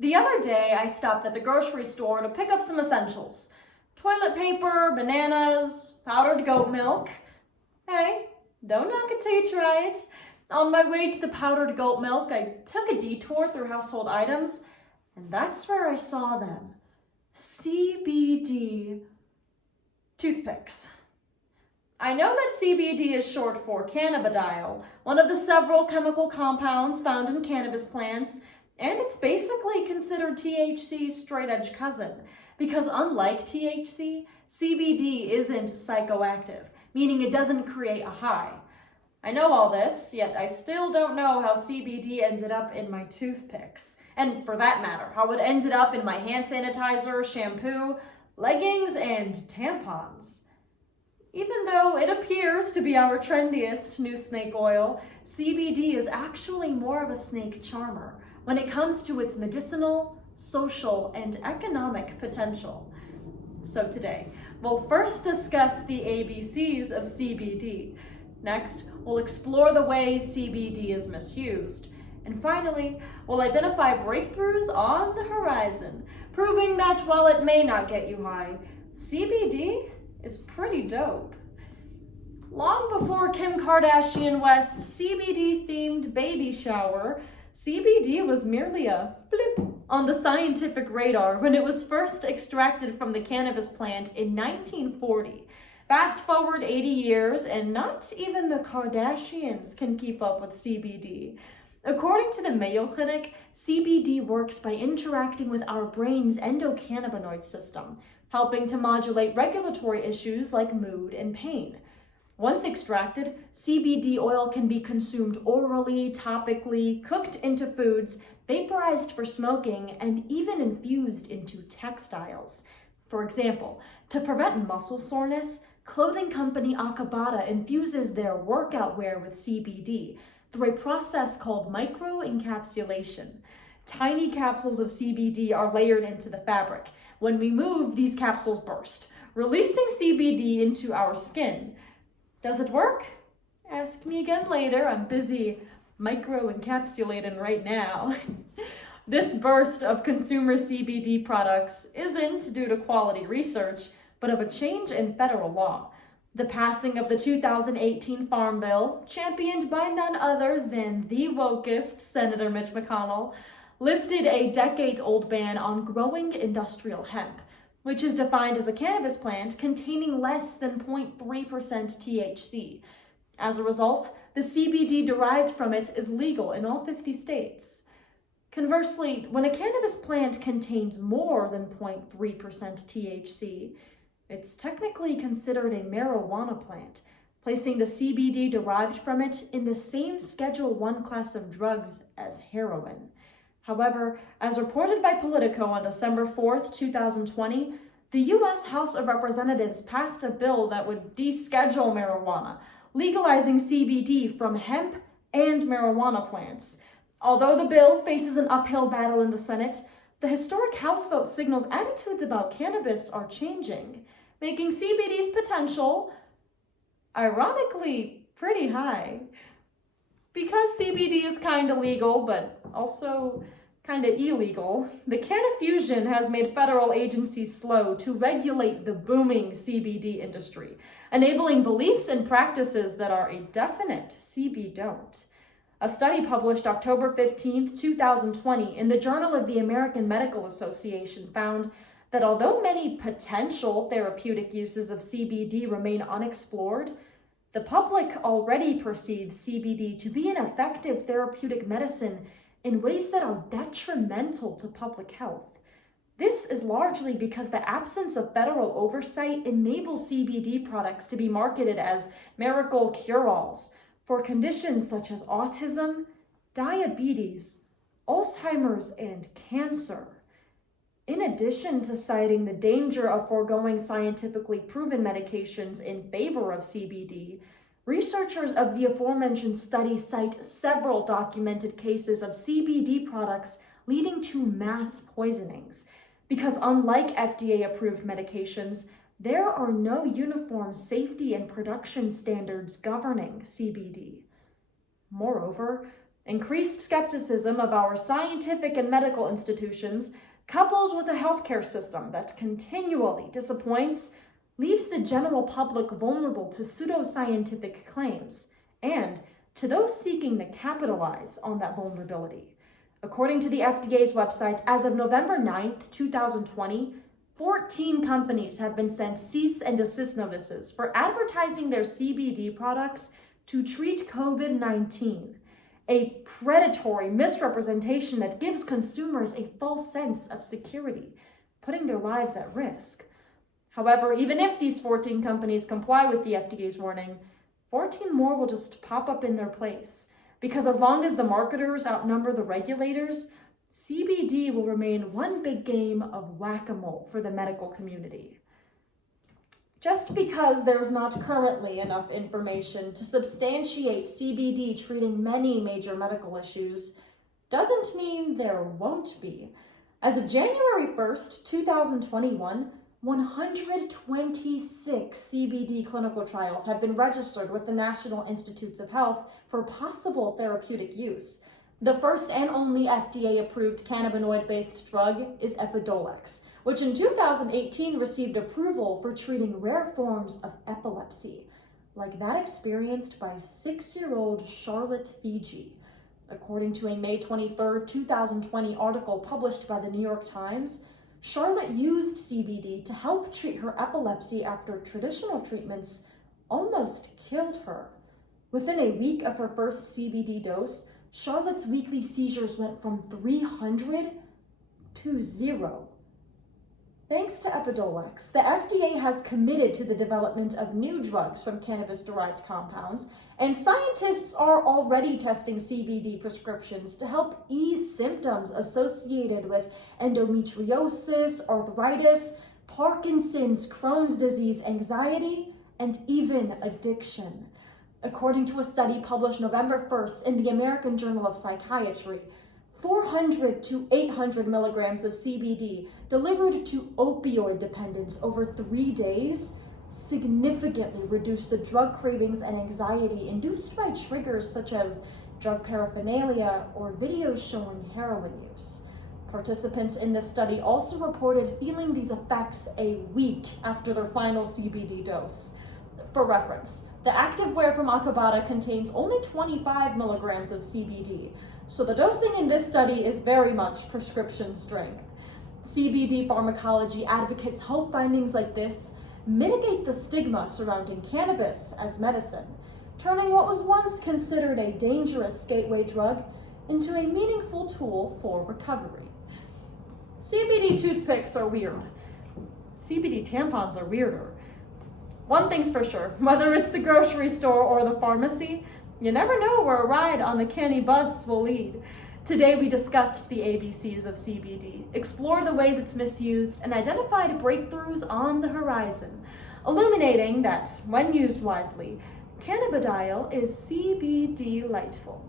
The other day, I stopped at the grocery store to pick up some essentials. Toilet paper, bananas, powdered goat milk. Hey, don't knock it till you try it. On my way to the powdered goat milk, I took a detour through household items, and that's where I saw them. CBD toothpicks. I know that CBD is short for cannabidiol, one of the several chemical compounds found in cannabis plants, and it's basically considered THC's straight-edge cousin, because unlike THC, CBD isn't psychoactive, meaning it doesn't create a high. I know all this, yet I still don't know how CBD ended up in my toothpicks. And for that matter, how it ended up in my hand sanitizer, shampoo, leggings, and tampons. Even though it appears to be our trendiest new snake oil, CBD is actually more of a snake charmer when it comes to its medicinal, social, and economic potential. So today, we'll first discuss the ABCs of CBD. Next, we'll explore the ways CBD is misused. And finally, we'll identify breakthroughs on the horizon, proving that while it may not get you high, CBD is pretty dope. Long before Kim Kardashian West's CBD-themed baby shower, CBD was merely a blip on the scientific radar when it was first extracted from the cannabis plant in 1940. Fast forward 80 years, and not even the Kardashians can keep up with CBD. According to the Mayo Clinic, CBD works by interacting with our brain's endocannabinoid system, helping to modulate regulatory issues like mood and pain. Once extracted, CBD oil can be consumed orally, topically, cooked into foods, vaporized for smoking, and even infused into textiles. For example, to prevent muscle soreness, clothing company Akabata infuses their workout wear with CBD through a process called microencapsulation. Tiny capsules of CBD are layered into the fabric. When we move, these capsules burst, releasing CBD into our skin. Does it work? Ask me again later. I'm busy microencapsulating right now. This burst of consumer CBD products isn't due to quality research, but of a change in federal law. The passing of the 2018 Farm Bill, championed by none other than the wokest Senator Mitch McConnell, lifted a decades-old ban on growing industrial hemp, which is defined as a cannabis plant containing less than 0.3% THC. As a result, the CBD derived from it is legal in all 50 states. Conversely, when a cannabis plant contains more than 0.3% THC, it's technically considered a marijuana plant, placing the CBD derived from it in the same Schedule I class of drugs as heroin. However, as reported by Politico on December 4th, 2020, the U.S. House of Representatives passed a bill that would deschedule marijuana, legalizing CBD from hemp and marijuana plants. Although the bill faces an uphill battle in the Senate, the historic House vote signals attitudes about cannabis are changing, making CBD's potential, ironically, pretty high. Because CBD is kind of legal, but also kind of illegal, the Cannafusion has made federal agencies slow to regulate the booming CBD industry, enabling beliefs and practices that are a definite CB don't. A study published October 15, 2020 in the Journal of the American Medical Association found that although many potential therapeutic uses of CBD remain unexplored, the public already perceives CBD to be an effective therapeutic medicine in ways that are detrimental to public health. This is largely because the absence of federal oversight enables CBD products to be marketed as miracle cure-alls for conditions such as autism, diabetes, Alzheimer's, and cancer. In addition to citing the danger of foregoing scientifically proven medications in favor of CBD, researchers of the aforementioned study cite several documented cases of CBD products leading to mass poisonings, because unlike FDA-approved medications, there are no uniform safety and production standards governing CBD. Moreover, Increased skepticism of our scientific and medical institutions, coupled with a healthcare system that continually disappoints, leaves the general public vulnerable to pseudoscientific claims and to those seeking to capitalize on that vulnerability. According to the FDA's website, as of November 9th, 2020, 14 companies have been sent cease and desist notices for advertising their CBD products to treat COVID-19, a predatory misrepresentation that gives consumers a false sense of security, putting their lives at risk. However, even if these 14 companies comply with the FDA's warning, 14 more will just pop up in their place. Because as long as the marketers outnumber the regulators, CBD will remain one big game of whack-a-mole for the medical community. Just because there's not currently enough information to substantiate CBD treating many major medical issues doesn't mean there won't be. As of January 1st, 2021, 126 CBD clinical trials have been registered with the National Institutes of Health for possible therapeutic use. The first and only FDA-approved cannabinoid-based drug is Epidiolex, which in 2018 received approval for treating rare forms of epilepsy, like that experienced by 6-year-old Charlotte Fiji. According to a May 23, 2020 article published by the New York Times, Charlotte used CBD to help treat her epilepsy after traditional treatments almost killed her. Within a week of her first CBD dose, Charlotte's weekly seizures went from 300 to 0. Thanks to Epidiolex, the FDA has committed to the development of new drugs from cannabis-derived compounds, and scientists are already testing CBD prescriptions to help ease symptoms associated with endometriosis, arthritis, Parkinson's, Crohn's disease, anxiety, and even addiction. According to a study published November 1st in the American Journal of Psychiatry, 400 to 800 milligrams of CBD delivered to opioid dependents over 3 days significantly reduced the drug cravings and anxiety induced by triggers such as drug paraphernalia or videos showing heroin use. Participants in this study also reported feeling these effects a week after their final CBD dose. For reference, the active wear from Akabata contains only 25 milligrams of CBD, so the dosing in this study is very much prescription strength. CBD pharmacology advocates hope findings like this mitigate the stigma surrounding cannabis as medicine, turning what was once considered a dangerous gateway drug into a meaningful tool for recovery. CBD toothpicks are weird. CBD tampons are weirder. One thing's for sure, whether it's the grocery store or the pharmacy, you never know where a ride on the canny bus will lead. Today we discussed the ABCs of CBD, explored the ways it's misused, and identified breakthroughs on the horizon, illuminating that, when used wisely, cannabidiol is CBD-lightful.